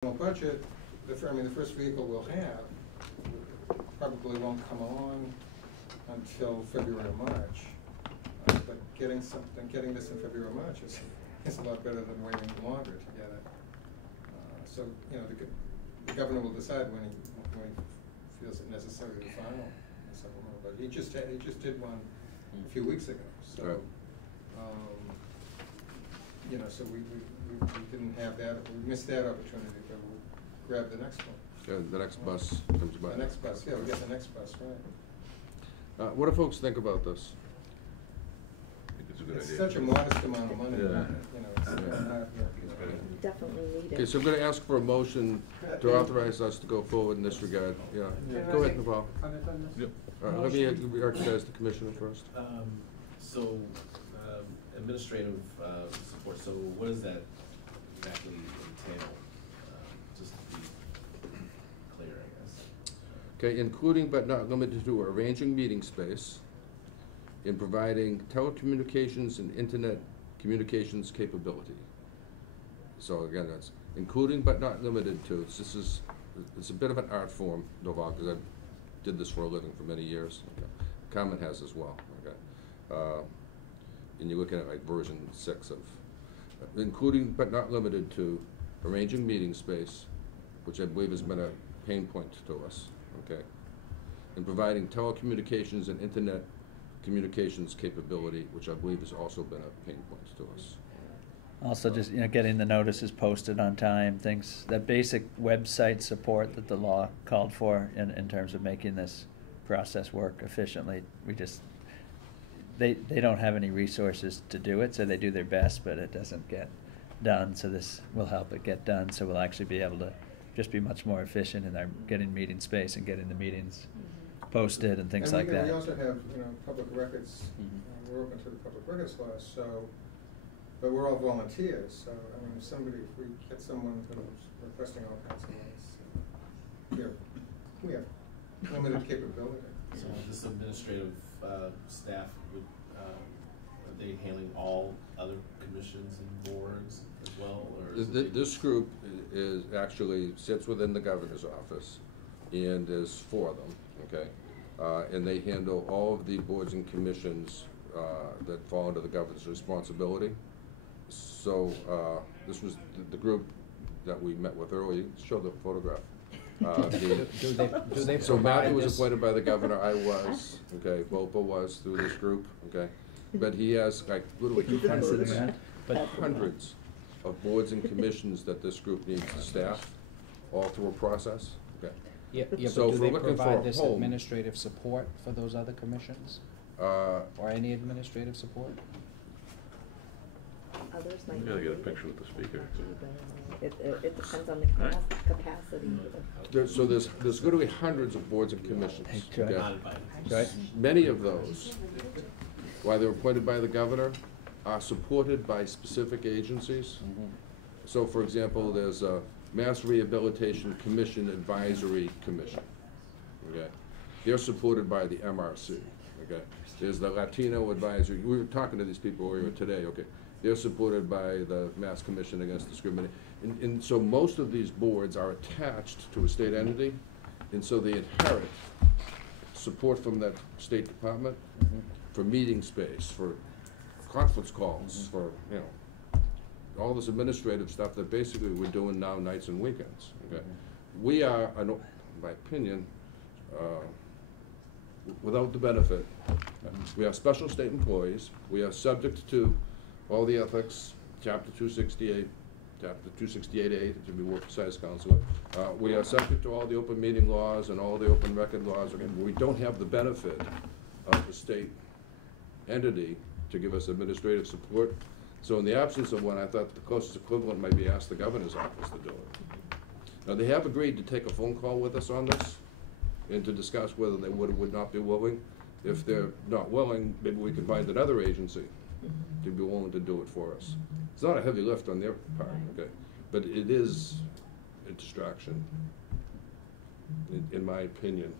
budget, the first vehicle we'll have probably won't come along until February or March. But getting this in February or March is a lot better than waiting longer to get it. So the governor will decide when he feels it necessary to file a supplemental budget. He just did one a few weeks ago. So right. So we didn't have that. We missed that opportunity, but we'll grab the next one. Yeah, the next bus comes by. The next bus, yeah, we'll get the next bus, right. What do folks think about this? I think it's a good It's idea. such a modest amount of money. Yeah. It's not, Definitely need it. Okay, so I'm going to ask for a motion to authorize us to go forward in this regard. Yeah. Go ahead, Naval. Yep. Let me recognize the commissioner first. Administrative support, so what does that exactly entail? Just to be clear, I guess. Okay, including but not limited to arranging meeting space, in providing telecommunications and internet communications capability. So again, that's including but not limited to. It's a bit of an art form, Naval, because I did this for a living for many years. Okay. Common has as well. Okay. And you're looking at like version 6 of, including but not limited to arranging meeting space, which I believe has been a pain point to us, okay, and providing telecommunications and internet communications capability, which I believe has also been a pain point to us. Also, just getting the notices posted on time, things, that basic website support that the law called for in terms of making this process work efficiently. They don't have any resources to do it, so they do their best, but it doesn't get done. So this will help it get done. So we'll actually be able to just be much more efficient in our getting meeting space and getting the meetings posted and things like that. We also have public records. We're open to the public records law, but we're all volunteers. So if we get someone who's requesting all kinds of things, we have limited capability. So this administrative staff are they handling all other commissions and boards as well, or This group is actually sits within the governor's office, and there's 4 of them. Okay, and they handle all of the boards and commissions that fall under the governor's responsibility. So this was the group that we met with earlier. Show the photograph. Do they so Matthew was this? appointed by the governor. I was. Okay, Bopa was through this group. Okay, but he has like literally hundreds of boards and commissions that this group needs to staff, all through a process. Okay. Yeah, So but if do we're they looking for a provide this home, administrative support for those other commissions? Or any administrative support? Others might You gotta get a need picture it. with the speaker. It depends on the capacity. So there's literally hundreds of boards and commissions. Okay? Right. Many of those, while they're appointed by the governor, are supported by specific agencies. So, for example, there's a Mass Rehabilitation Commission Advisory Commission. Okay, they're supported by the MRC. Okay, there's the Latino Advisory. We were talking to these people earlier today. Okay, they're supported by the Mass Commission Against Discrimination. And so most of these boards are attached to a state entity, and so they inherit support from that state department for meeting space, for conference calls, for all this administrative stuff that basically we're doing now nights and weekends. Okay, we are, in my opinion, without the benefit. We are special state employees. We are subject to all the ethics, Chapter 268, Chapter 268A, to be more precise, Counselor. We are subject to all the open meeting laws and all the open record laws. Again, we don't have the benefit of the state entity to give us administrative support. So in the absence of one, I thought the closest equivalent might be ask the governor's office to do it. Now, they have agreed to take a phone call with us on this and to discuss whether they would or would not be willing. If they're not willing, maybe we can find another agency to be willing to do it for us. It's not a heavy lift on their part, okay, but it is a distraction, in my opinion.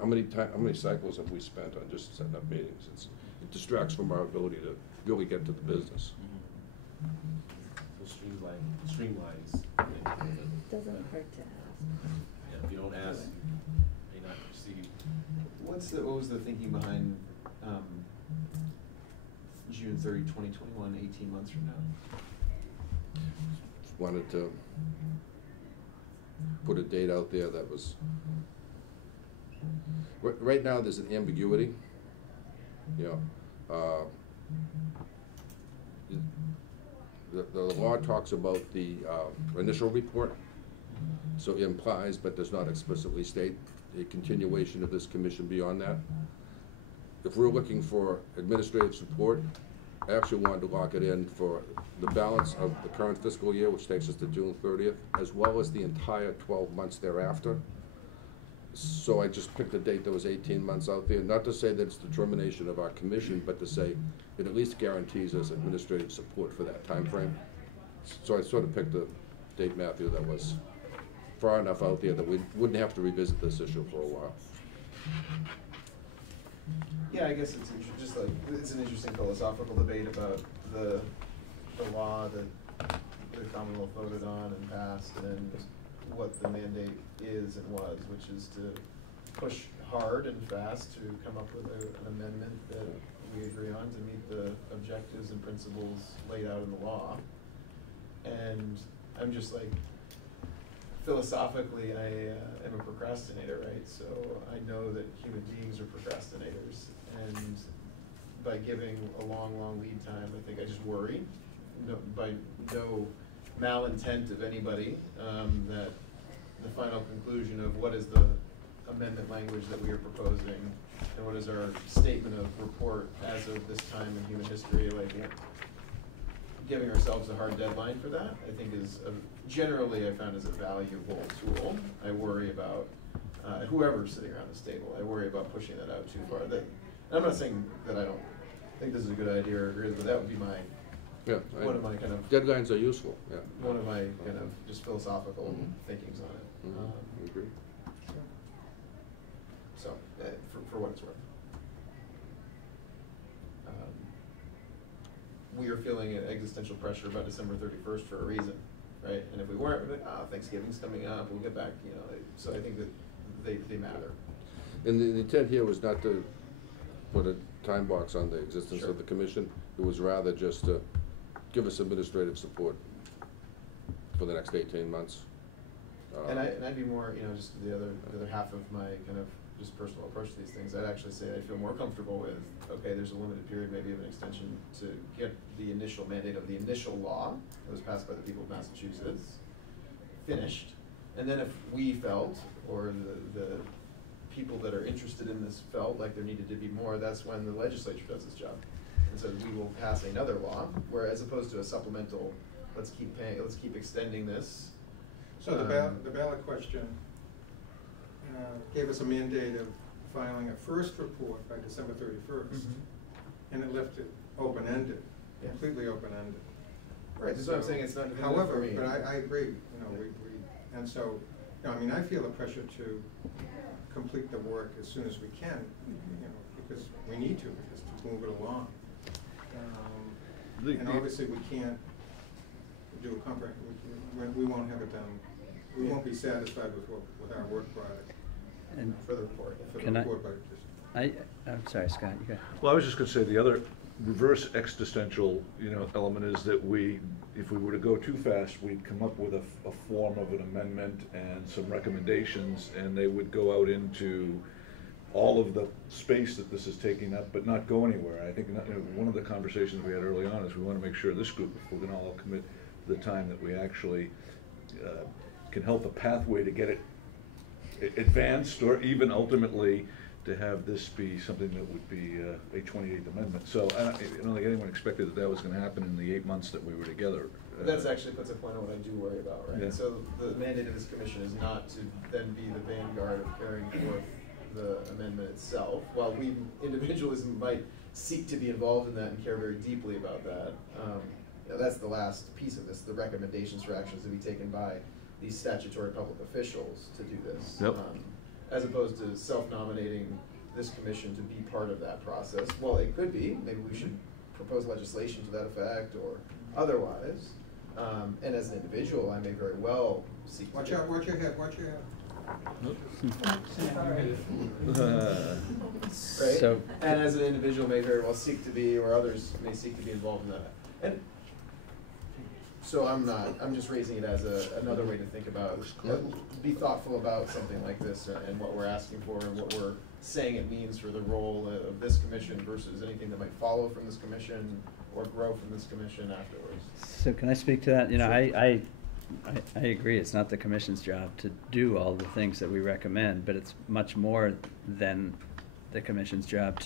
How many cycles have we spent on just setting up meetings? It distracts from our ability to really get to the business. streamlines things. Doesn't hurt to ask. Yeah, if you don't ask, you may not receive. What was the thinking behind, June 30, 2021, 18 months from now? Wanted to put a date out there that was, right now, there's an ambiguity, you know. The law talks about the initial report, so it implies but does not explicitly state a continuation of this commission beyond that. If we're looking for administrative support, I actually wanted to lock it in for the balance of the current fiscal year, which takes us to June 30th, as well as the entire 12 months thereafter. So I just picked a date that was 18 months out there, not to say that it's the termination of our commission, but to say it at least guarantees us administrative support for that time frame. So I sort of picked a date, Matthew, that was far enough out there that we wouldn't have to revisit this issue for a while. Yeah, I guess it's it's an interesting philosophical debate about the law that the Commonwealth voted on and passed, and what the mandate is and was, which is to push hard and fast to come up with an amendment that we agree on to meet the objectives and principles laid out in the law. And I'm just like, philosophically, I am a procrastinator, right? So I know that human beings are procrastinators, and by giving a long lead time, I think I just worry, by no malintent of anybody, that the final conclusion of what is the amendment language that we are proposing, and what is our statement of report as of this time in human history, like giving ourselves a hard deadline for that, I think is generally I found is a valuable tool. I worry about whoever's sitting around this table. I worry about pushing that out too far. And I'm not saying that I don't think this is a good idea or agree, but that would be my one of my kind of deadlines are useful. Yeah. One of my kind of just philosophical thinkings on it. I agree. So, for what it's worth. We are feeling an existential pressure about December 31st for a reason, right? And if we weren't, we'd be like, Thanksgiving's coming up, we'll get back, you know. So I think that they matter. And the intent here was not to put a time box on the existence of the commission. It was rather just to give us administrative support for the next 18 months. And I'd be more, you know, just the other half of my kind of just personal approach to these things. I'd actually say I feel more comfortable with, okay, there's a limited period, maybe of an extension to get the initial mandate of the initial law that was passed by the people of Massachusetts finished. And then if we felt, or the people that are interested in this felt like there needed to be more, that's when the legislature does its job. And so we will pass another law, where as opposed to a supplemental, let's keep extending this. So the ballot question gave us a mandate of filing a first report by December 31st, and it left it open-ended, completely open-ended. Right, that's what I'm saying, it's not independent however, for me. but I agree, you know, and so, you know, I mean, I feel the pressure to complete the work as soon as we can, you know, because we need to, because to move it along. And obviously we can't do a comprehensive, we won't have it done, we won't be satisfied with our work product. And for the report. I'm sorry, Scott, you go. Well, I was just gonna say, the other reverse existential, element is that if we were to go too fast, we'd come up with a form of an amendment and some recommendations, and they would go out into all of the space that this is taking up, but not go anywhere. I think one of the conversations we had early on is we want to make sure this group, if we're gonna all commit to the time, that we actually can help a pathway to get it advanced, or even ultimately to have this be something that would be a 28th Amendment. So I don't think anyone expected that was going to happen in the 8 months that we were together. That's actually puts a point on what I do worry about, right? Yeah. So the mandate of this commission is not to then be the vanguard of carrying forth the amendment itself. While we individualism might seek to be involved in that and care very deeply about that, that's the last piece of this, the recommendations for actions to be taken by these statutory public officials to do this. Yep. As opposed to self-nominating this commission to be part of that process. Well, it could be, maybe we should propose legislation to that effect or otherwise, And as an individual, I may very well seek to. Watch out, watch your head, watch your head. Right? So- And as an individual may very well seek to be, or others may seek to be involved in that. And so I'm just raising it as another way to think about, be thoughtful about something like this and what we're asking for and what we're saying it means for the role of this commission versus anything that might follow from this commission or grow from this commission afterwards. So can I speak to that? You know, I agree, it's not the commission's job to do all the things that we recommend, but it's much more than the commission's job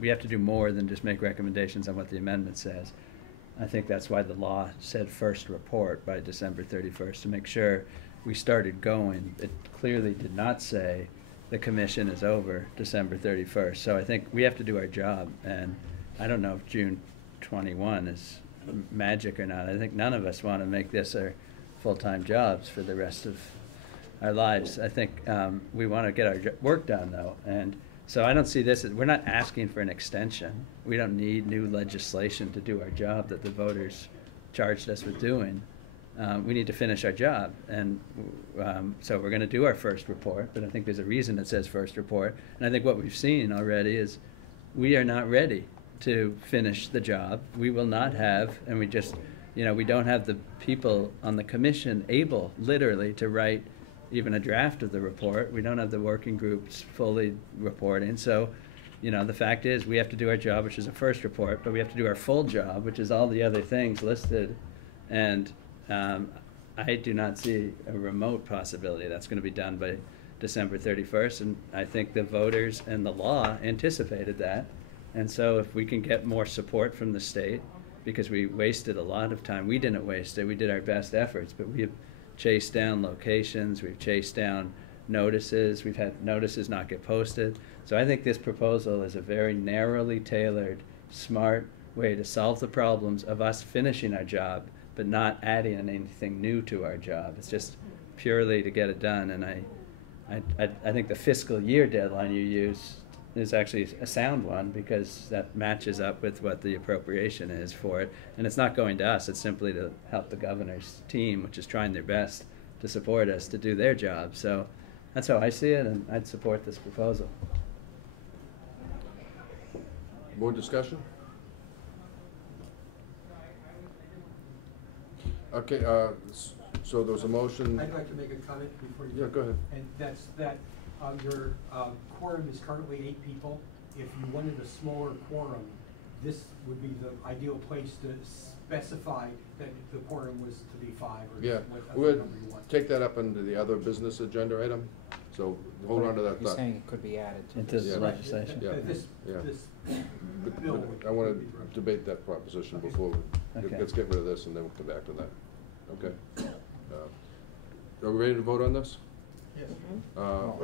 we have to do more than just make recommendations on what the amendment says. I think that's why the law said first report by December 31st, to make sure we started going. It clearly did not say the commission is over December 31st. So I think we have to do our job, and I don't know if June 21 is magic or not. I think none of us want to make this our full-time jobs for the rest of our lives. I think we want to get our work done, though, and so I don't see this as, we're not asking for an extension. We don't need new legislation to do our job that the voters charged us with doing. We need to finish our job, and so we're going to do our first report, but I think there's a reason it says first report, and I think what we've seen already is we are not ready to finish the job. We will not have, and we just, you know, we don't have the people on the commission able, literally, to write even a draft of the report. We don't have the working groups fully reporting. So, you know, the fact is we have to do our job, which is a first report, but we have to do our full job, which is all the other things listed. And I do not see a remote possibility that's going to be done by December 31st. And I think the voters and the law anticipated that. And so if we can get more support from the state, because we wasted a lot of time. We didn't waste it. We did our best efforts, but we have chased down locations. We've chased down notices. We've had notices not get posted. So I think this proposal is a very narrowly tailored, smart way to solve the problems of us finishing our job, but not adding anything new to our job. It's just purely to get it done. And I think the fiscal year deadline you use is actually a sound one, because that matches up with what the appropriation is for it. And it's not going to us, it's simply to help the governor's team, which is trying their best to support us to do their job. So that's how I see it, and I'd support this proposal. More discussion? Okay, so there was a motion. I'd like to make a comment before you. Yeah, go ahead. And that's that your quorum is currently 8 people. If you wanted a smaller quorum, this would be the ideal place to specify that the quorum was to be 5 or Yeah, whatever we'll number you want. take that up under the other business agenda item, so hold on to that You're thought. saying it could be added to Into this. the Yeah. legislation. Yeah. This But bill. I want to debate that proposition before, Okay. let's get rid of this and then we'll come back to that. Okay. Are we ready to vote on this? Yes.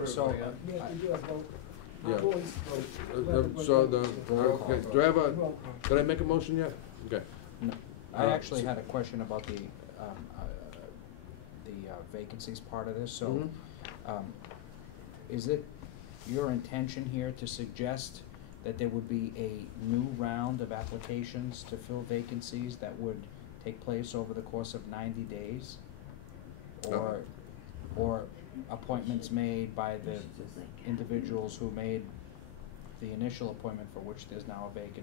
So, Yes, we do have vote. Yeah. Voice vote. So okay, do I have a, did I make a motion yet? Okay. no, I actually had a question about the vacancies part of this, so, Mhm. is it your intention here to suggest that there would be a new round of applications to fill vacancies that would take place over the course of 90 days? Or appointments made by the individuals who made the initial appointment for which there's now a vacancy?